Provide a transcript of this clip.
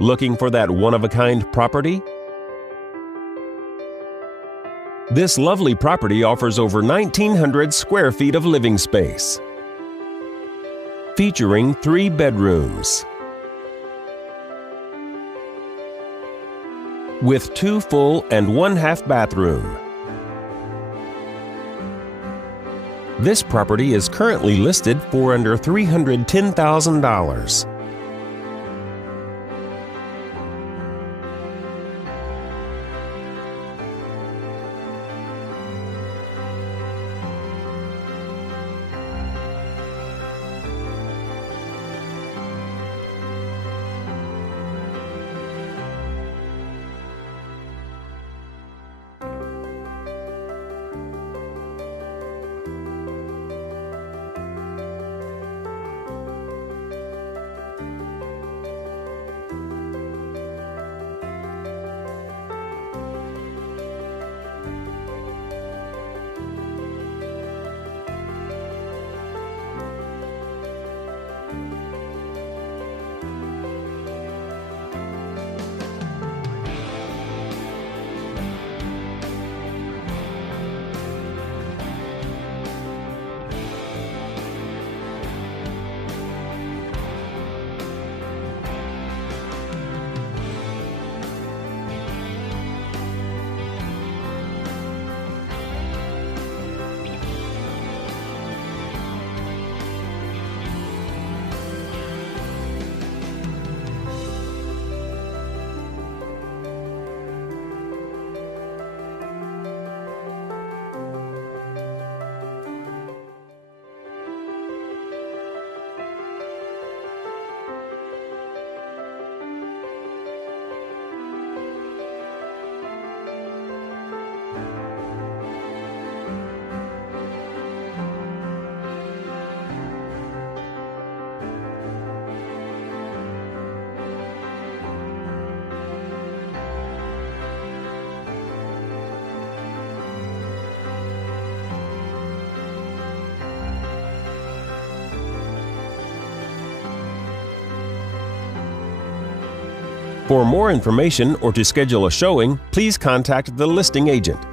Looking for that one-of-a-kind property? This lovely property offers over 1,900 square feet of living space, featuring 3 bedrooms with 2 full and 1 half bathroom. This property is currently listed for under $310,000. For more information or to schedule a showing, please contact the listing agent.